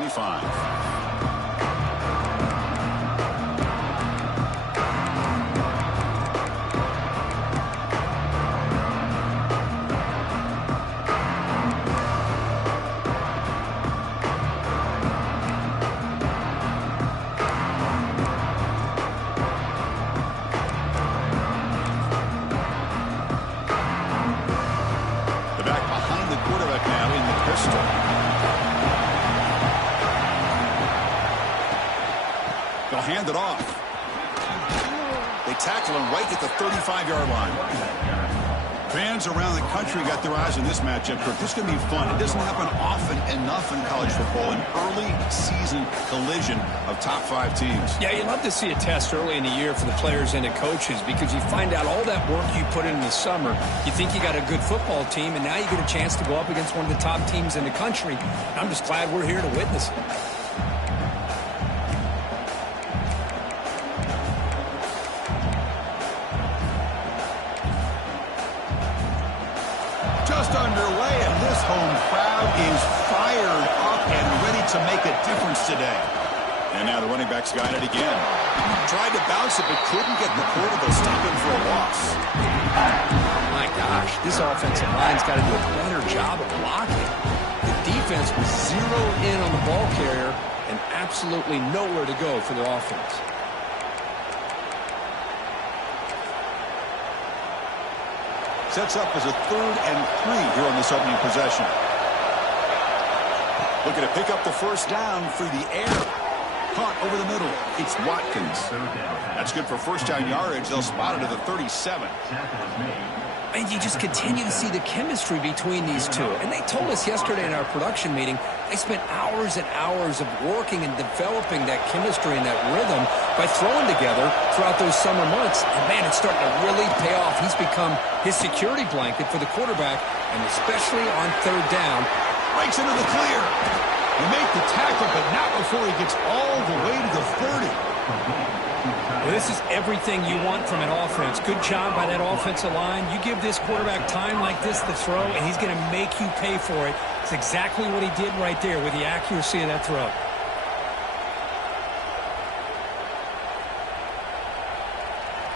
25. They'll hand it off. They tackle him right at the 35-yard line. Fans around the country got their eyes on this matchup. This is going to be fun. It doesn't happen often enough in college football, an early season collision of top 5 teams. Yeah, you love to see a test early in the year for the players and the coaches because you find out all that work you put in the summer. You think you got a good football team, and now you get a chance to go up against one of the top teams in the country. I'm just glad we're here to witness it. Underway, and this home crowd is fired up and ready to make a difference today. And now the running back's got it again. Tried to bounce it, but couldn't get the quarter. They'll stop him for a loss. My gosh, this offensive line's got to do a better job of blocking. The defense was zeroed in on the ball carrier and absolutely nowhere to go for the offense. Sets up as a 3rd and 3 here on this opening possession. Looking to pick up the first down through the air. Caught over the middle. It's Watkins. That's good for first down yardage. They'll spot it at the 37. And you just continue to see the chemistry between these two. And they told us yesterday in our production meeting, they spent hours and hours of working and developing that chemistry and that rhythm by throwing together throughout those summer months. And, man, it's starting to really pay off. He's become his security blanket for the quarterback, and especially on 3rd down. Breaks into the clear. He make the tackle, but not before he gets all the way to the 30. Well, this is everything you want from an offense. Good job by that offensive line. You give this quarterback time like this to throw, and he's going to make you pay for it. It's exactly what he did right there with the accuracy of that throw.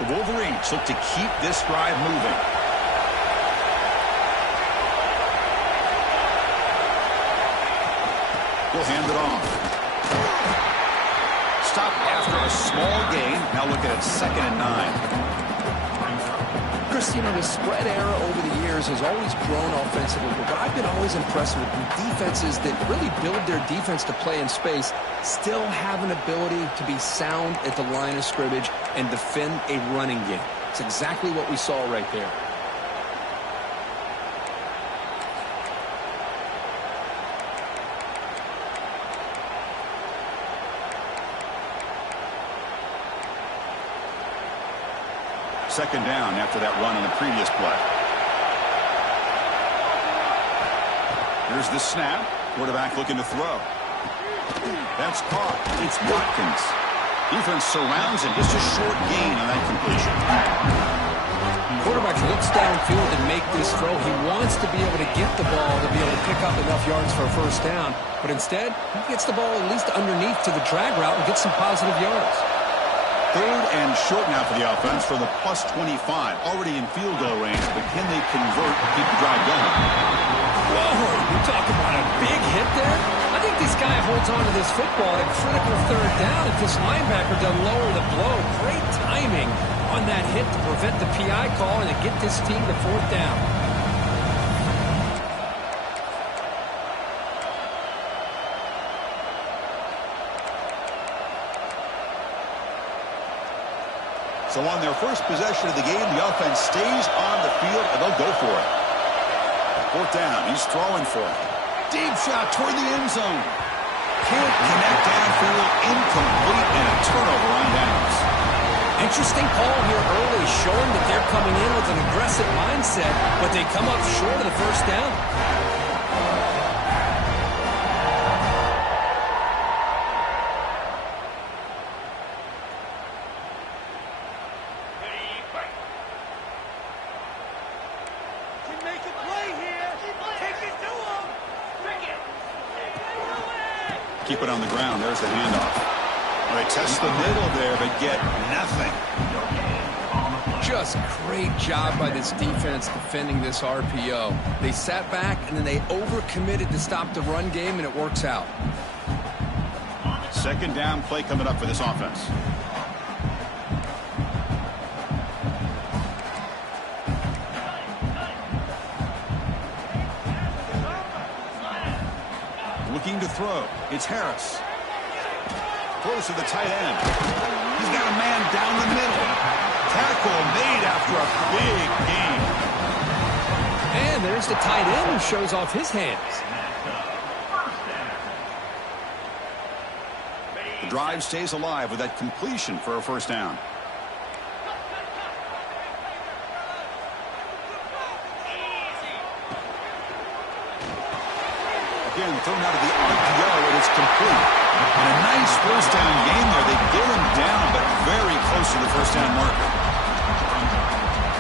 The Wolverines look to keep this drive moving. We'll hand it off. Stop after a small gain. Now looking at 2nd and 9. Chris, you know, the spread era over the years has always grown offensively, but I've been always impressed with defenses that really build their defense to play in space, still have an ability to be sound at the line of scrimmage and defend a running game. It's exactly what we saw right there. Second down after that run on the previous play. Here's the snap. Quarterback looking to throw. That's caught. It's Watkins. Defense surrounds him. Just a short gain on that completion. Quarterback looks downfield and make this throw. He wants to be able to get the ball to be able to pick up enough yards for a first down. But instead, he gets the ball at least underneath to the drag route and gets some positive yards. 3rd and short now for the offense for the plus 25. Already in field goal range, but can they convert and keep the drive going? Whoa, you talk about a big hit there. I think this guy holds on to this football at a critical 3rd down if this linebacker doesn't lower the blow. Great timing on that hit to prevent the PI call and to get this team to 4th down. So on their first possession of the game, the offense stays on the field, and they'll go for it. 4th down. He's throwing for it. Deep shot toward the end zone. Can't connect downfield. Incomplete, and a turnover on downs. Interesting call here early, showing that they're coming in with an aggressive mindset, but they come up short of the first down. Keep it on the ground. There's the handoff. Well, they test the middle there, but get nothing. Just great job by this defense defending this RPO. They sat back, and then they overcommitted to stop the run game, and it works out. Second down play coming up for this offense. Looking to throw. It's Harris. Throws to the tight end. He's got a man down the middle. Tackle made after a big gain. And there's the tight end who shows off his hands. The drive stays alive with that completion for a first down. Again, thrown out of the RPO, and it's complete. And a nice first down game there. They get him down, but very close to the first down marker.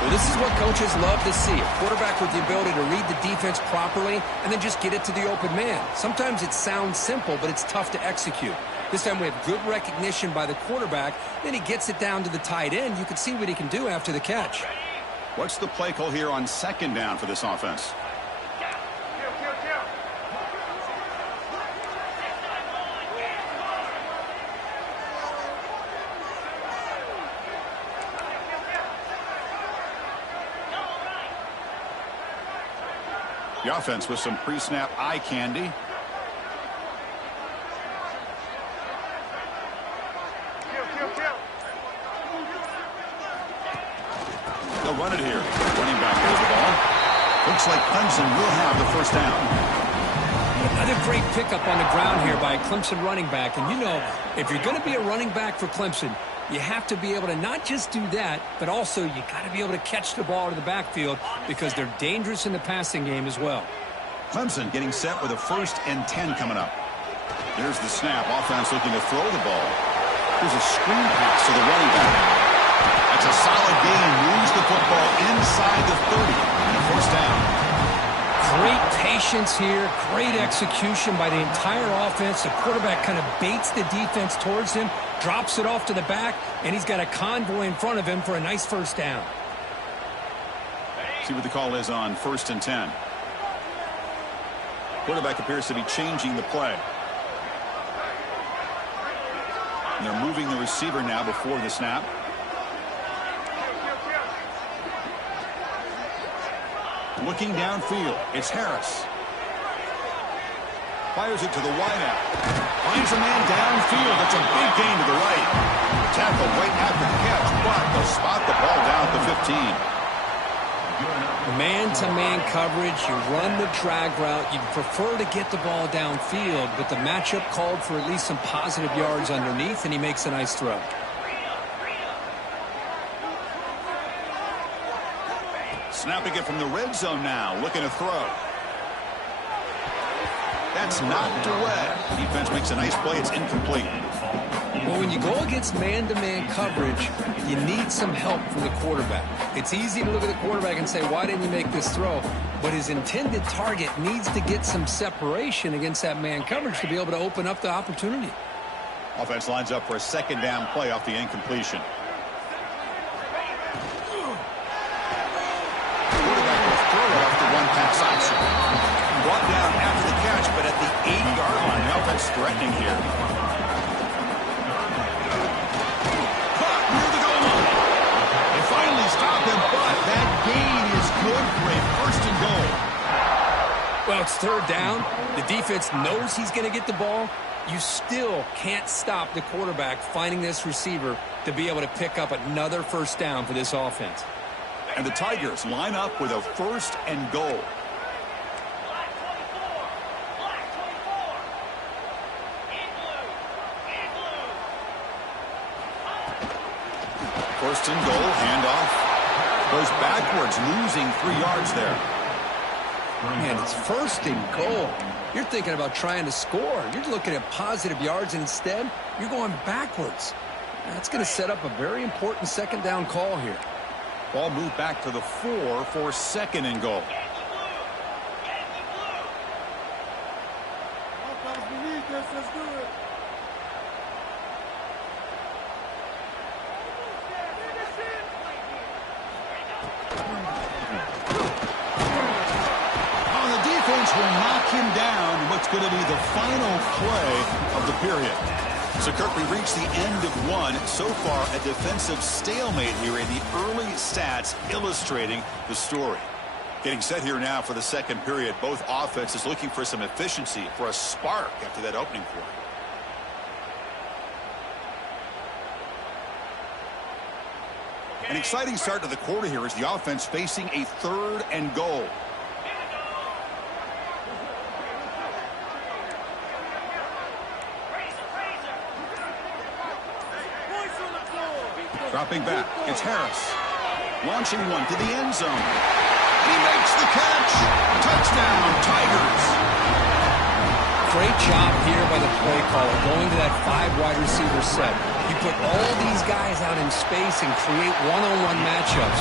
Well, this is what coaches love to see. A quarterback with the ability to read the defense properly and then just get it to the open man. Sometimes it sounds simple, but it's tough to execute. This time we have good recognition by the quarterback. Then he gets it down to the tight end. You can see what he can do after the catch. What's the play call here on second down for this offense? The offense with some pre-snap eye candy. They'll run it here. Running back has the ball. Looks like Clemson will have the first down. Another great pickup on the ground here by a Clemson running back. And you know, if you're going to be a running back for Clemson, you have to be able to not just do that, but also you got to be able to catch the ball to the backfield because they're dangerous in the passing game as well. Clemson getting set with a 1st and 10 coming up. There's the snap. Offense looking to throw the ball. Here's a screen pass to the running back. That's a solid gain. Moves the football inside the 30 and a first down. Great patience here. Great execution by the entire offense. The quarterback kind of baits the defense towards him, drops it off to the back, and he's got a convoy in front of him for a nice first down. See what the call is on 1st and 10. Quarterback appears to be changing the play. And they're moving the receiver now before the snap. Looking downfield, it's Harris. Fires it to the wideout. Finds a man downfield. That's a big gain to the right. Tackle right after the catch, but they'll spot the ball down at the 15. Man-to-man coverage, you run the drag route. You prefer to get the ball downfield, but the matchup called for at least some positive yards underneath, and he makes a nice throw. Snapping it from the red zone now, looking to throw. That's knocked away. Defense makes a nice play. It's incomplete. Well, when you go against man-to-man coverage, you need some help from the quarterback. It's easy to look at the quarterback and say, why didn't you make this throw? But his intended target needs to get some separation against that man coverage to be able to open up the opportunity. Offense lines up for a second down play off the incompletion. Quarterback will throw it off the one-pass option. Brought down after the catch, but at the 80-yard line, the offense threatening here. Stop him, but that gain is good for a 1st and goal. Well, it's 3rd down. The defense knows he's going to get the ball. You still can't stop the quarterback finding this receiver to be able to pick up another first down for this offense. And the Tigers line up with a 1st and goal. First and goal, handoff. Goes backwards, losing 3 yards there. Man, it's 1st and goal. You're thinking about trying to score. You're looking at positive yards, and instead, you're going backwards. That's going to set up a very important second down call here. Ball moved back to the 4 for 2nd and goal. Oh, the defense will knock him down in what's going to be the final play of the period. So, Kirk, we reached the end of one. So far, a defensive stalemate here in the early stats illustrating the story. Getting set here now for the second period. Both offenses looking for some efficiency, for a spark after that opening quarter. An exciting start to the quarter here as the offense facing a 3rd and goal. Dropping back, it's Harris. Launching one to the end zone. He makes the catch. Touchdown, Tigers. Great job here by the play caller, going to that 5 wide receiver set. You put all these guys out in space and create one-on-one matchups.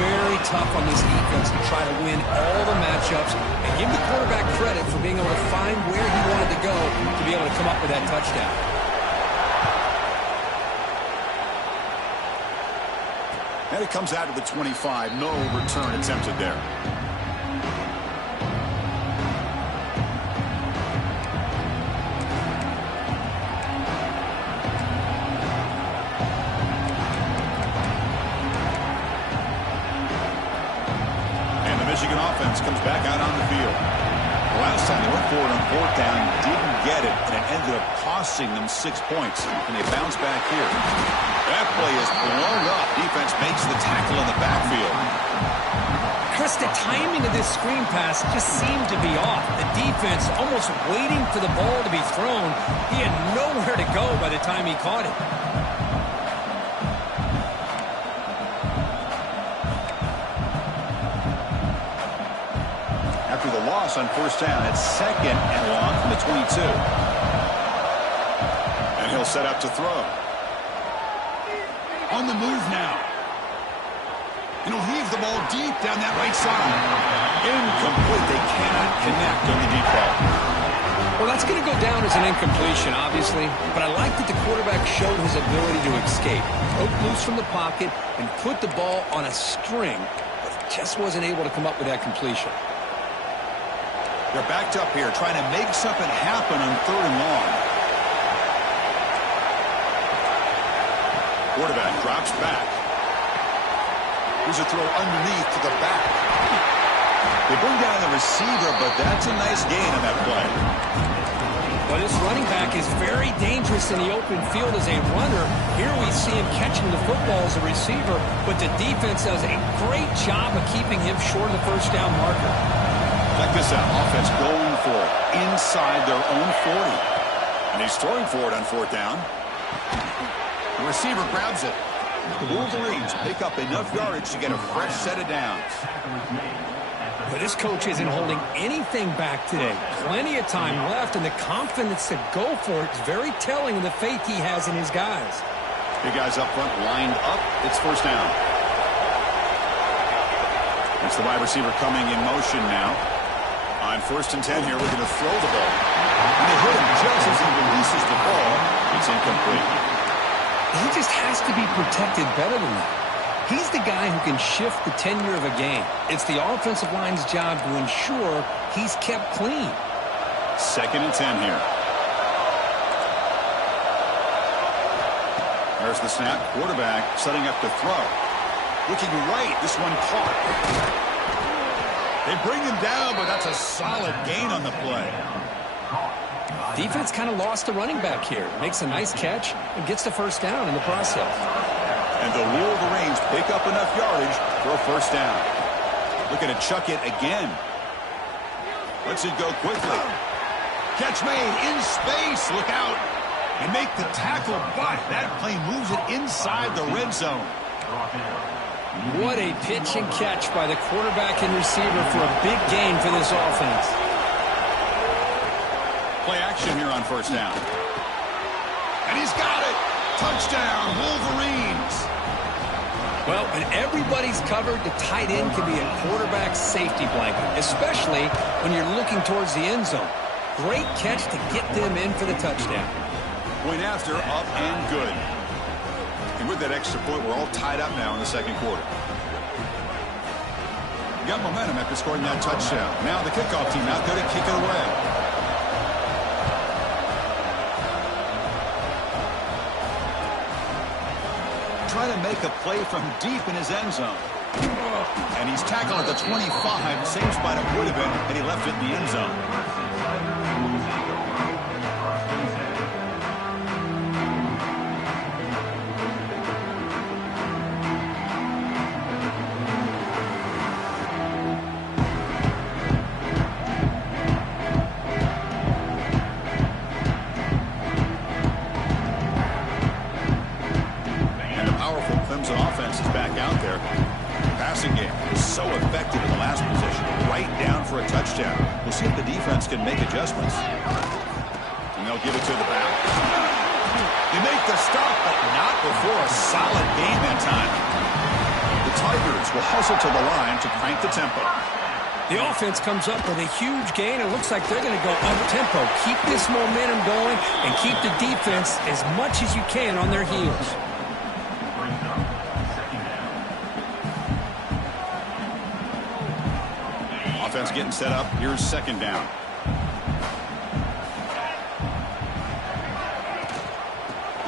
Very tough on this defense to try to win all the matchups and give the quarterback credit for being able to find where he wanted to go to be able to come up with that touchdown. And it comes out to the 25. No return attempted there. And the Michigan offense comes back out on the field. The last time they went for it on 4th down, didn't get it, and it ended up costing them 6 points. And they bounce back here. That play is blown up. Defense makes the tackle in the backfield. Chris, the timing of this screen pass just seemed to be off. The defense almost waiting for the ball to be thrown. He had nowhere to go by the time he caught it. After the loss on 1st down, it's 2nd and long from the 22. And he'll set up to throw. On the move now. And he'll heave the ball deep down that right side. Incomplete. They cannot connect on the deep ball. Well, that's going to go down as an incompletion, obviously. But I like that the quarterback showed his ability to escape. Broke loose from the pocket and put the ball on a string. But just wasn't able to come up with that completion. They're backed up here trying to make something happen on 3rd and long. Quarterback drops back. Here's a throw underneath to the back. They bring down the receiver, but that's a nice gain on that play. But this running back is very dangerous in the open field as a runner. Here we see him catching the football as a receiver, but the defense does a great job of keeping him short of the 1st down marker. Check this out. Offense going for it inside their own 40. And he's throwing for it on 4th down. The receiver grabs it. The Wolverines pick up enough yardage to get a fresh set of downs. But this coach isn't holding anything back today. Plenty of time left, and the confidence to go for it is very telling of the faith he has in his guys. Big guys up front lined up. It's 1st down. It's the wide receiver coming in motion now. On 1st and 10 here, looking to throw the ball. And they hit him just as he releases the ball. It's incomplete. He just has to be protected better than that. He's the guy who can shift the tenure of a game. It's the offensive line's job to ensure he's kept clean. 2nd and 10 here. There's the snap. Quarterback setting up to throw. Looking right. This one caught. They bring him down, but that's a solid gain on the play. Defense kind of lost the running back here. Makes a nice catch and gets the 1st down in the process. And the Wolverines pick up enough yardage for a 1st down. Looking to chuck it again. Lets it go quickly. Catch made in space. Look out. And make the tackle, but that play moves it inside the red zone. What a pitch and catch by the quarterback and receiver for a big gain for this offense. Play action here on 1st down. And he's got it. Touchdown, Wolverines. Well, when everybody's covered, the tight end can be a quarterback safety blanket, especially when you're looking towards the end zone. Great catch to get them in for the touchdown. Point after, up and good. And with that extra point, we're all tied up now in the second quarter. Got momentum after scoring that touchdown. Now the kickoff team out there to kick it away. Trying to make a play from deep in his end zone. And he's tackled at the 25. Same spot it would have been, and he left it in the end zone. Can make adjustments. And they'll give it to the back. They make the stop, but not before a solid gain that time. The Tigers will hustle to the line to crank the tempo. The offense comes up with a huge gain. It looks like they're going to go up-tempo. Keep this momentum going and keep the defense as much as you can on their heels. Offense getting set up. Here's second down.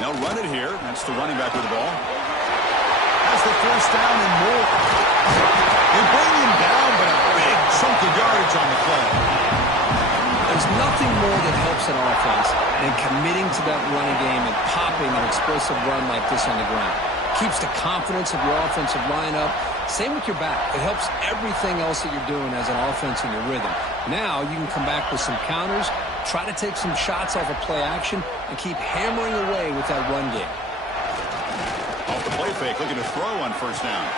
They'll run it here. That's the running back with the ball. That's the first down and more. They bring him down, but a big chunk of yardage on the play. There's nothing more that helps an offense than committing to that running game and popping an explosive run like this on the ground. Keeps the confidence of your offensive line up. Same with your back. It helps everything else that you're doing as an offense in your rhythm. Now you can come back with some counters, try to take some shots off of play action, and keep hammering away with that run game. Off the play fake, looking to throw on first down.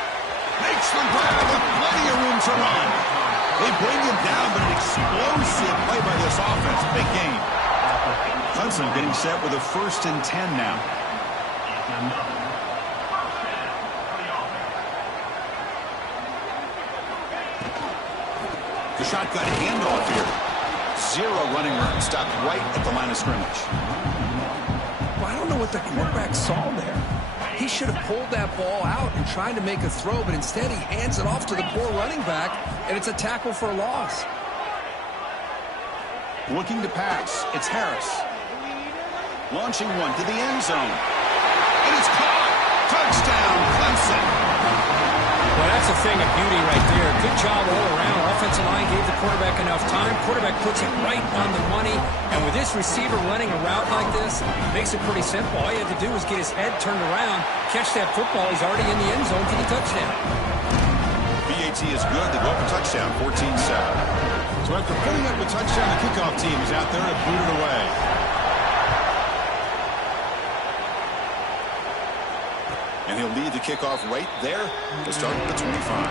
Makes the grab with plenty of room to run. They bring him down, but an explosive play by this offense. Big game. Hudson getting set with a 1st and 10 now. The shotgun handoff here. Zero running room. Stopped right at the line of scrimmage. Well, I don't know what the quarterback saw there. He should have pulled that ball out and tried to make a throw, but instead he hands it off to the poor running back, and it's a tackle for a loss. Looking to pass. It's Harris. Launching one to the end zone. And it's caught. Touchdown, Clemson. Well, that's a thing of beauty right there. Good job all around. Offensive line gave the quarterback enough time. Quarterback puts it right on the money. And with this receiver running a route like this, makes it pretty simple. All you have to do is get his head turned around, catch that football. He's already in the end zone for the touchdown. BAT is good to go up a touchdown, 14-7. So after putting up a touchdown, the kickoff team is out there to boot it away. And he'll lead the kickoff right there to start at the 25.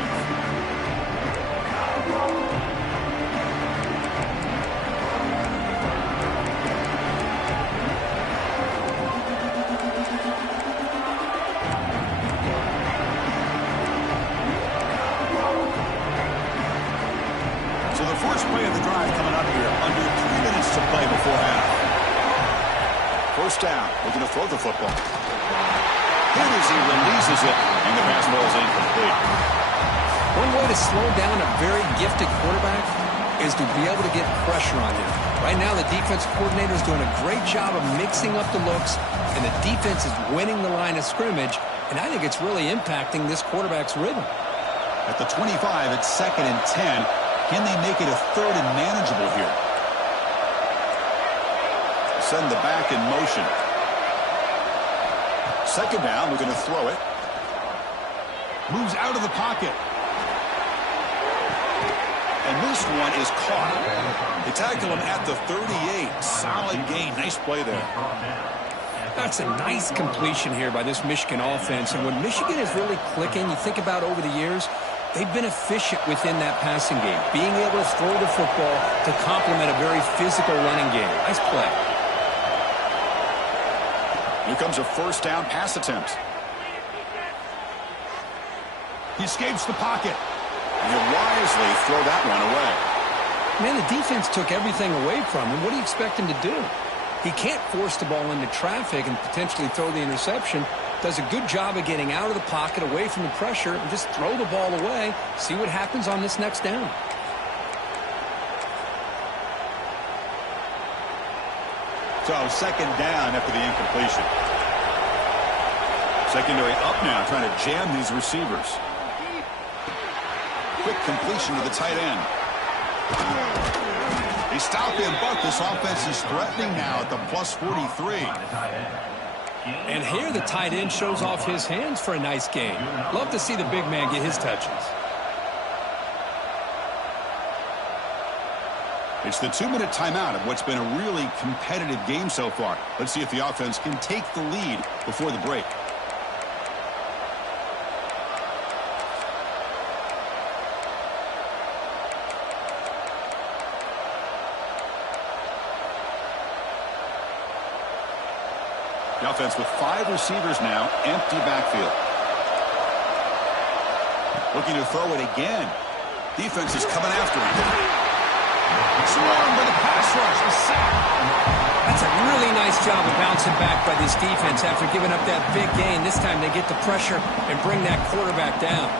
So the first play of the drive coming up here. Under 3 minutes to play before half. First down. Looking to throw the football. Here as he releases it, and the pass ball is incomplete. One way to slow down a very gifted quarterback is to be able to get pressure on him. Right now, the defense coordinator is doing a great job of mixing up the looks, and the defense is winning the line of scrimmage, and I think it's really impacting this quarterback's rhythm. At the 25, it's 2nd and 10. Can they make it a 3rd and manageable here? Send the back in motion. Second down, we're going to throw it. Moves out of the pocket. And this one is caught. They tackle him at the 38. Solid gain. Nice play there. That's a nice completion here by this Michigan offense. And when Michigan is really clicking, you think about over the years, they've been efficient within that passing game. Being able to throw the football to complement a very physical running game. Nice play. Here comes a first down pass attempt. He escapes the pocket. And he'll wisely throw that one away. Man, the defense took everything away from him. What do you expect him to do? He can't force the ball into traffic and potentially throw the interception. Does a good job of getting out of the pocket, away from the pressure, and just throw the ball away. See what happens on this next down. So second down after the incompletion. Secondary up now, trying to jam these receivers. Quick completion to the tight end. They stop him, but this offense is threatening now at the plus 43. And here the tight end shows off his hands for a nice game. Love to see the big man get his touches. It's the 2-minute timeout of what's been a really competitive game so far. Let's see if the offense can take the lead before the break. The offense with 5 receivers now, empty backfield. Looking to throw it again. Defense is coming after him. Swarmed by the pass rush. The sack. That's a really nice job of bouncing back by this defense after giving up that big gain. This time they get the pressure and bring that quarterback down.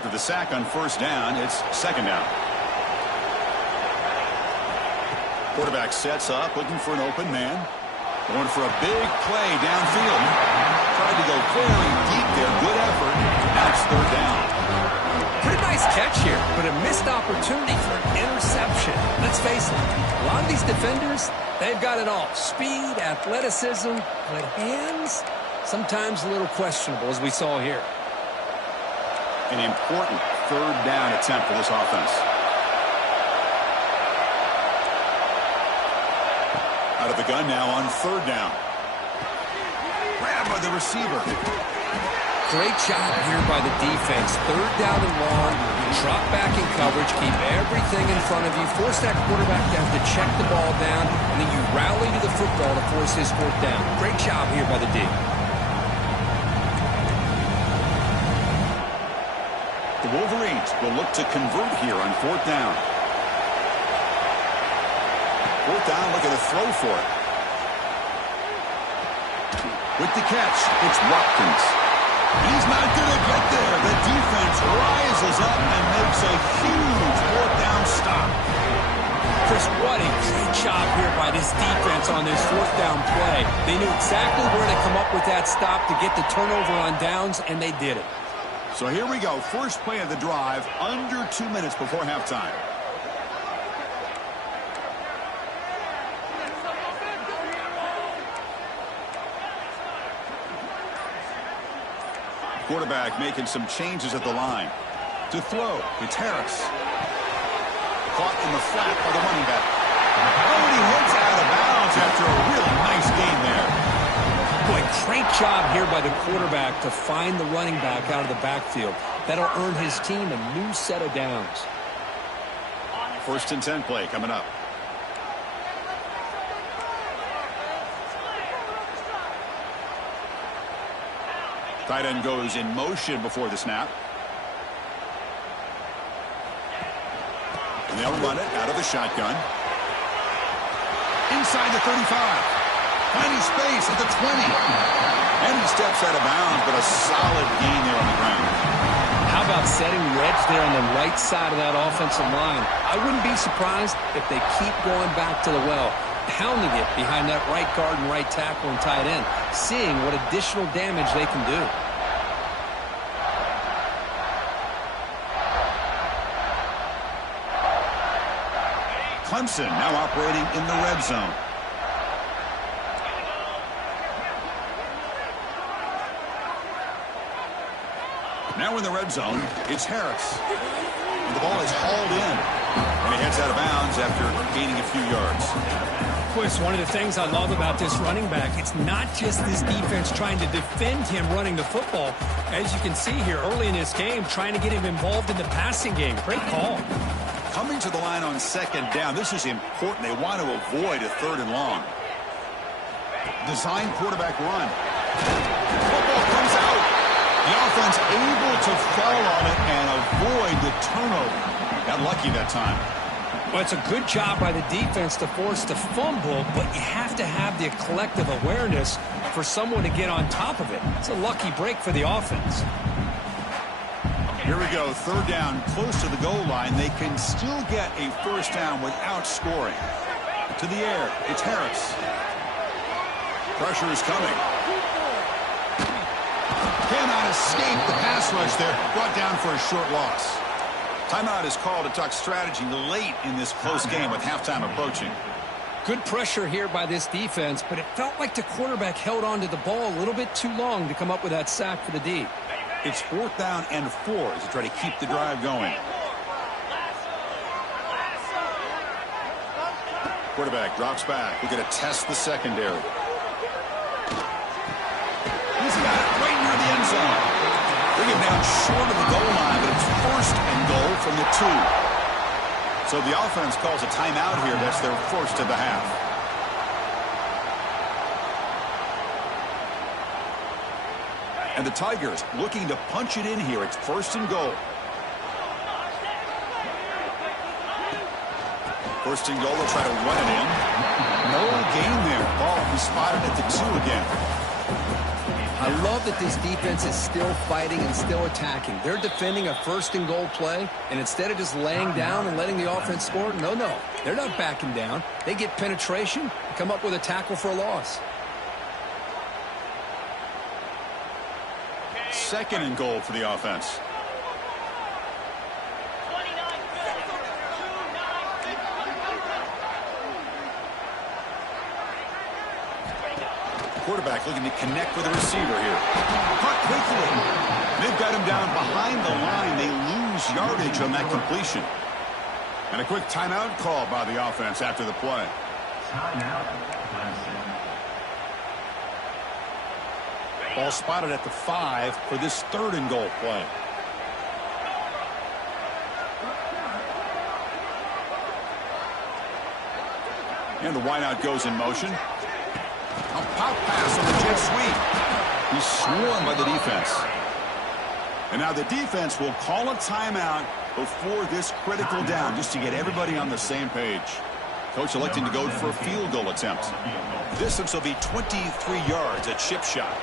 After the sack on first down, it's second down. Quarterback sets up, looking for an open man. Going for a big play downfield. Tried to go very deep there. Good effort. Now it's third down. Pretty nice catch here, but a missed opportunity for an interception. Let's face it, a lot of these defenders, they've got it all. Speed, athleticism, but hands, sometimes a little questionable, as we saw here. An important third down attempt for this offense. Out of the gun now on third down. Grabbed by the receiver. Great job here by the defense. Third down and long. Drop back in coverage. Keep everything in front of you. Force that quarterback to have to check the ball down. And then you rally to the football to force his fourth down. Great job here by the D. The Wolverines will look to convert here on fourth down. Fourth down, look at the throw for it. With the catch, it's Watkins. He's not going to get there. The defense rises up and makes a huge fourth down stop. Chris, what a great job here by this defense on this fourth down play. They knew exactly where to come up with that stop to get the turnover on downs, and they did it. So here we go. First play of the drive, under 2 minutes before halftime. Quarterback making some changes at the line. To throw, it's Harris. Caught in the flat by the running back. Oh, and he hits out of bounds after a really nice gain there. Boy, great job here by the quarterback to find the running back out of the backfield. That'll earn his team a new set of downs. First and 10 play coming up. Tight end goes in motion before the snap. And they'll run it out of the shotgun. Inside the 35. Finding space at the 20. And he steps out of bounds, but a solid gain there on the ground. How about setting Reds there on the right side of that offensive line? I wouldn't be surprised if they keep going back to the well, pounding it behind that right guard and right tackle and tight end, seeing what additional damage they can do. Clemson now operating in the red zone. Now in the red zone, it's Harris. And the ball is hauled in. And he heads out of bounds after gaining a few yards. Chris, one of the things I love about this running back, it's not just this defense trying to defend him running the football. As you can see here early in this game, trying to get him involved in the passing game. Great call. Coming to the line on second down, this is important. They want to avoid a third and long. Design quarterback run. Football comes out. The offense able to fall on it and avoid the turnover. Got lucky that time. Well, it's a good job by the defense to force the fumble, but you have to have the collective awareness for someone to get on top of it. It's a lucky break for the offense. Here we go, third down, close to the goal line. They can still get a first down without scoring. To the air, it's Harris. Pressure is coming. Cannot escape the pass rush there. Brought down for a short loss. Timeout is called to talk strategy late in this close game with halftime approaching. Good pressure here by this defense, but it felt like the quarterback held on to the ball a little bit too long to come up with that sack for the D. It's 4th down and 4 as they try to keep the drive going. Quarterback drops back. We're going to test the secondary. He's got it right near the end zone. Bring him down short of the goal line, but it's 1st and goal from the 2. So the offense calls a timeout here. That's their first of the half. And the Tigers looking to punch it in here. It's 1st and goal. 1st and goal, they'll try to run it in. No gain there. Ball will be spotted at the 2 again. I love that this defense is still fighting and still attacking. They're defending a 1st and goal play, and instead of just laying down and letting the offense score, no. They're not backing down. They get penetration and come up with a tackle for a loss. 2nd and goal for the offense. Quarterback looking to connect with the receiver here. Caught quickly. They've got him down behind the line. They lose yardage on that completion. And a quick timeout call by the offense after the play. Ball spotted at the 5 for this 3rd and goal play. And the wideout goes in motion. A pop pass on the jet sweep. He's swarmed by the defense. And now the defense will call a timeout before this critical down just to get everybody on the same page. Coach electing to go for a field goal attempt. Distance will be 23 yards at chip shot.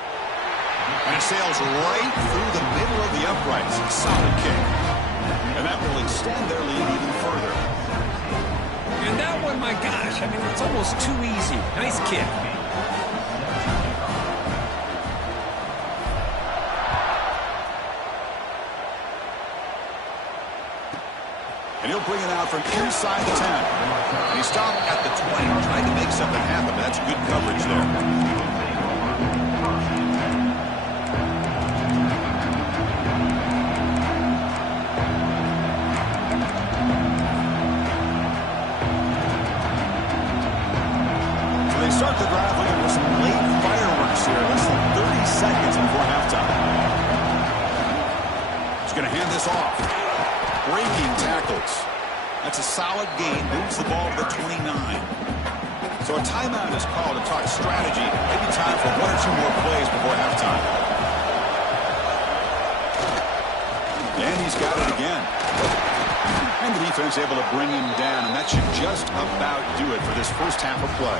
And it sails right through the middle of the uprights. Solid kick. And that will extend their lead even further. And that one, my gosh, I mean, it's almost too easy. Nice kick. And he'll bring it out from inside the 10. And he stopped at the 20, trying to make something happen. But that's good coverage there. Start the drive looking for some late fireworks here. Less than 30 seconds before halftime. He's going to hand this off. Breaking tackles. That's a solid gain. Moves the ball to the 29. So a timeout is called to talk strategy. Maybe time for 1 or 2 more plays before halftime. And he's got it again. And the defense able to bring him down. And that should just about do it for this first half of play.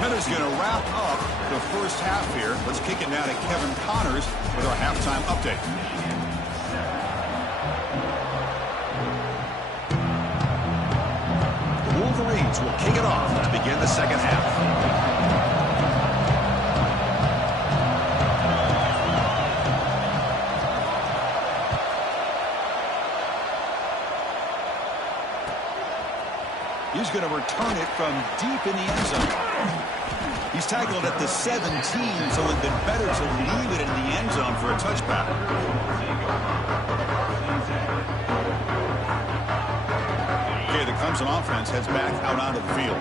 Miller's going to wrap up the first half here. Let's kick it now to Kevin Connors with our halftime update. The Wolverines will kick it off to begin the second half. He's going to return it from deep in the end zone. He's tackled at the 17, so it would have been better to leave it in the end zone for a touchback. Okay, the Clemson offense heads back out onto the field.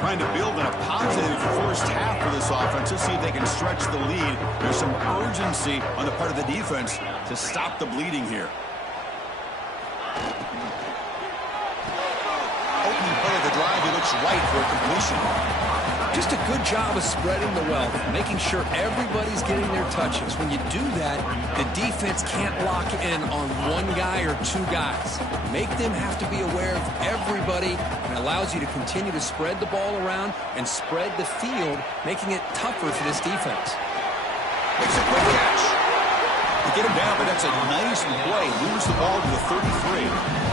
Trying to build in a positive first half for this offense. Let's see if they can stretch the lead. There's some urgency on the part of the defense to stop the bleeding here. Drive, he looks right for a completion. Just a good job of spreading the wealth, making sure everybody's getting their touches. When you do that, the defense can't lock in on one guy or two guys. Make them have to be aware of everybody, and allows you to continue to spread the ball around and spread the field, making it tougher for this defense. Makes a quick catch. To get him down, but that's a nice play. Lose the ball to the 33.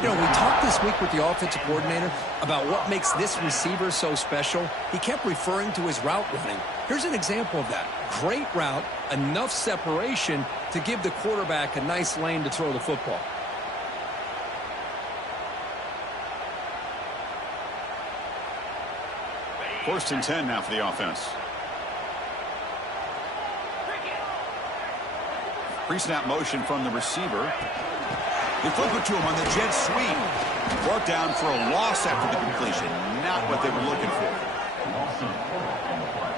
You know, we talked this week with the offensive coordinator about what makes this receiver so special. He kept referring to his route running. Here's an example of that. Great route, enough separation to give the quarterback a nice lane to throw the football. First and 10 now for the offense. Pre-snap motion from the receiver. They flip it to him on the jet sweep. Brought down for a loss after the completion. Not what they were looking for.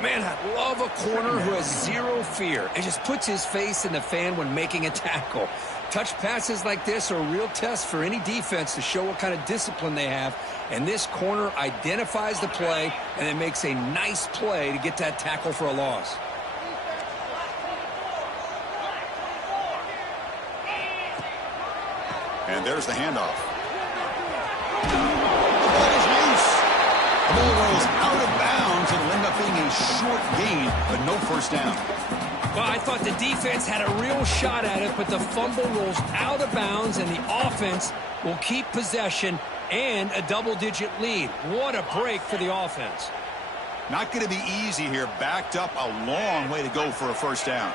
Man, I love a corner who has zero fear and just puts his face in the fan when making a tackle. Touch passes like this are a real test for any defense to show what kind of discipline they have. And this corner identifies the play and then makes a nice play to get that tackle for a loss. And there's the handoff. The ball is loose. The ball rolls out of bounds and will end up being a short gain, but no first down. Well, I thought the defense had a real shot at it, but the fumble rolls out of bounds, and the offense will keep possession and a double-digit lead. What a break for the offense. Not going to be easy here. Backed up a long way to go for a first down.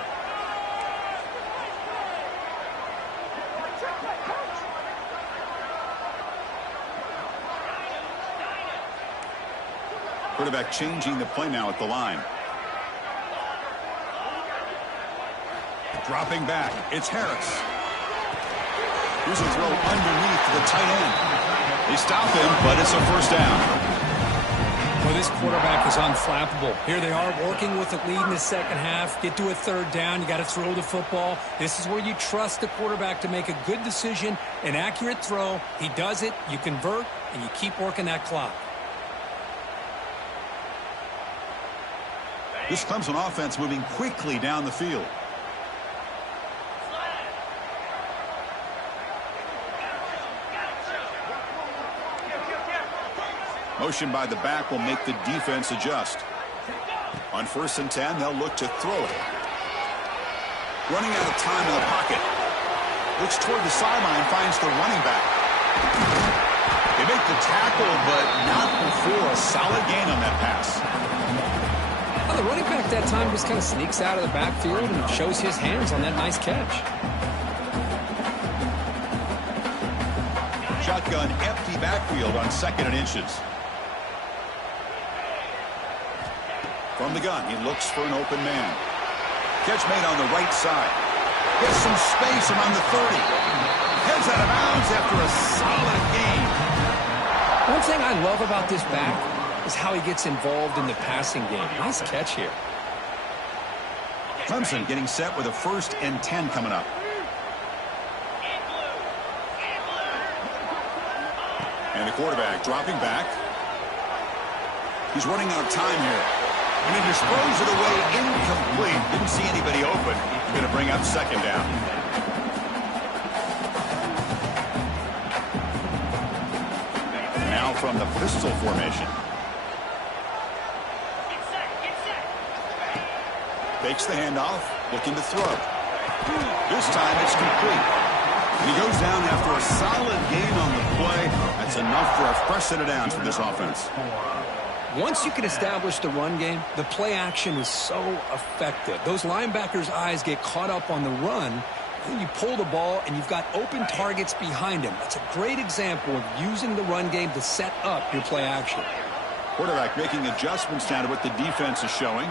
Quarterback changing the play now at the line. Dropping back, it's Harris. Here's a throw underneath to the tight end. They stop him, but it's a first down. Well, this quarterback is unflappable. Here they are working with the lead in the second half. Get to a third down, you got to throw the football. This is where you trust the quarterback to make a good decision, an accurate throw. He does it, you convert, and you keep working that clock. This Clemson offense moving quickly down the field. Motion by the back will make the defense adjust. On first and 10, they'll look to throw it. Running out of time in the pocket. Looks toward the sideline, finds the running back. They make the tackle, but not before a solid gain on that pass. Well, the running back that time just kind of sneaks out of the backfield and shows his hands on that nice catch. Shotgun empty backfield on second and inches. From the gun, he looks for an open man. Catch made on the right side. Gets some space around the 30. Heads out of bounds after a solid gain. One thing I love about this back is how he gets involved in the passing game. Nice catch here. Clemson getting set with a first and 10 coming up. And the quarterback dropping back. He's running out of time here. And he disposed it away incomplete. Didn't see anybody open. He's going to bring up second down. Now from the pistol formation. Fakes the handoff, looking to throw. This time it's complete. And he goes down after a solid gain on the play. That's enough for a fresh set of downs for this offense. Once you can establish the run game, the play action is so effective. Those linebackers' eyes get caught up on the run. Then you pull the ball, and you've got open targets behind him. That's a great example of using the run game to set up your play action. Quarterback making adjustments now to what the defense is showing.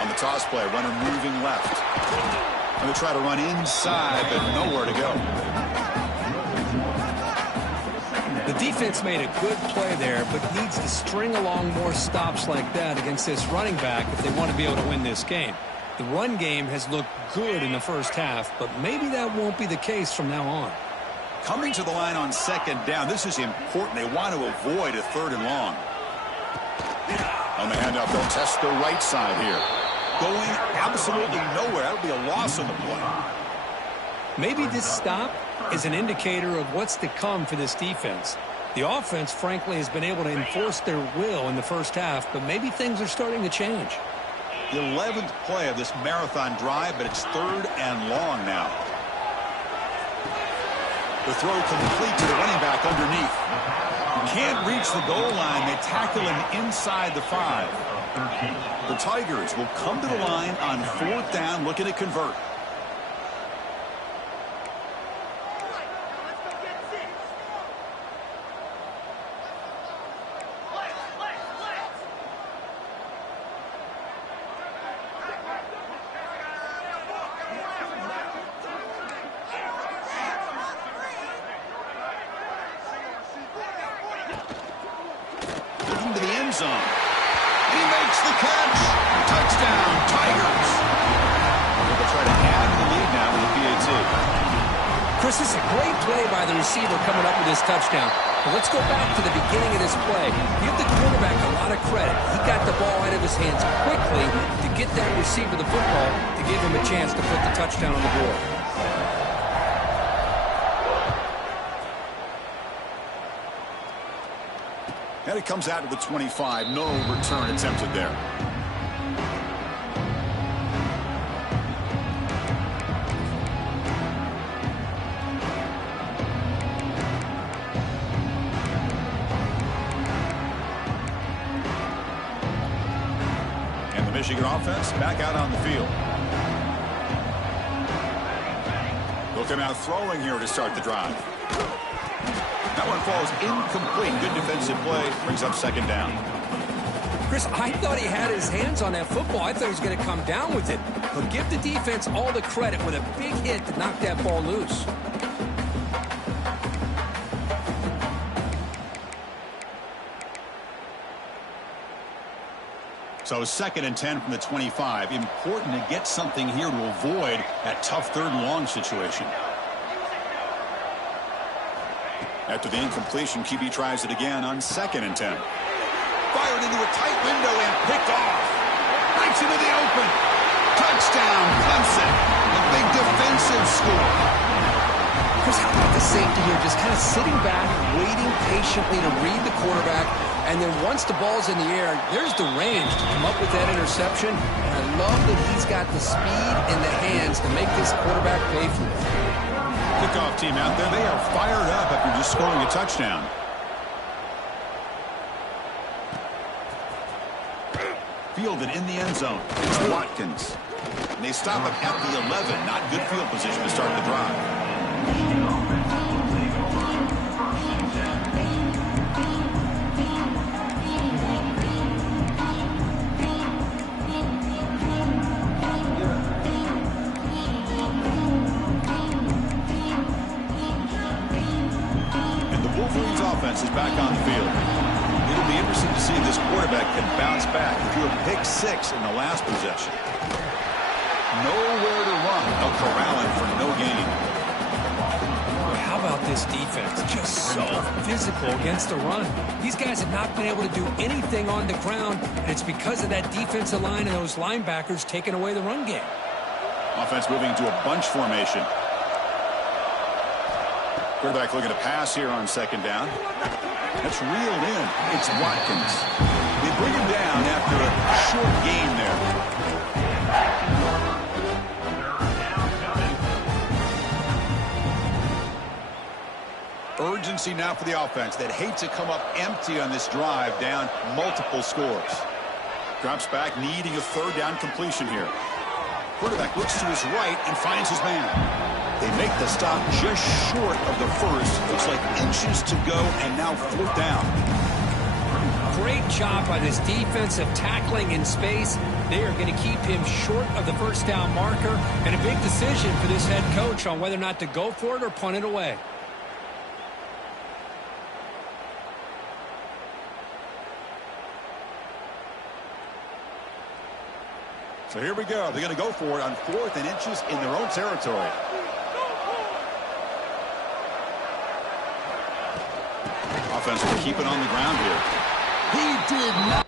On the toss play, runner moving left. And they try to run inside, but nowhere to go. The defense made a good play there, but needs to string along more stops like that against this running back if they want to be able to win this game. The run game has looked good in the first half, but maybe that won't be the case from now on. Coming to the line on second down, this is important. They want to avoid a 3rd and long. On the handoff, they'll test the right side here. Going absolutely nowhere. That'll be a loss on the play. Maybe this stop is an indicator of what's to come for this defense. The offense, frankly, has been able to enforce their will in the first half, but maybe things are starting to change. The 11th play of this marathon drive, but it's 3rd and long now. The throw complete to the running back underneath. Can't reach the goal line. They tackle him inside the 5. The Tigers will come to the line on 4th down, looking to convert. Zone. He makes the catch. Touchdown, Tigers. They'll try to add the lead now with the PAT. Chris, this is a great play by the receiver coming up with this touchdown. But let's go back to the beginning of this play. Give the quarterback a lot of credit. He got the ball out of his hands quickly to get that receiver the football to give him a chance to put the touchdown on the board. And it comes out to the 25. No return attempted there. And the Michigan offense back out on the field. Looking out throwing here to start the drive. That one falls incomplete. Good defensive play. Brings up 2nd down. Chris, I thought he had his hands on that football. I thought he was going to come down with it. But give the defense all the credit with a big hit to knock that ball loose. So 2nd and 10 from the 25. Important to get something here to avoid that tough 3rd and long situation. After the incompletion, QB tries it again on 2nd and 10. Fired into a tight window and picked off. Right into the open. Touchdown, Clemson. A big defensive score. Chris, how about the safety here? Just kind of sitting back, waiting patiently to read the quarterback. And then once the ball's in the air, there's the range to come up with that interception. And I love that he's got the speed in the hands to make this quarterback pay for it. Kickoff team out there. They are fired up after just scoring a touchdown. Fielded in the end zone. It's Watkins. And they stop him at the 11. Not good field position to start the drive. Wolverines offense is back on the field. It'll be interesting to see if this quarterback can bounce back. He threw a pick 6 in the last possession. Nowhere to run. They'll corral him for no gain. How about this defense? Just so physical against the run. These guys have not been able to do anything on the ground, and it's because of that defensive line and those linebackers taking away the run game. Offense moving into a bunch formation. Quarterback looking to pass here on 2nd down. That's reeled in. It's Watkins. They bring him down after a short gain there. Urgency now for the offense that hate to come up empty on this drive, down multiple scores. Drops back, needing a third down completion here. Quarterback looks to his right and finds his man. They make the stop just short of the first. Looks like inches to go, and now fourth down. Great job by this defensive tackling in space. They are going to keep him short of the first down marker, and a big decision for this head coach on whether or not to go for it or punt it away. So here we go. They're going to go for it on 4th and inches in their own territory. Offense will keep it on the ground here. He did not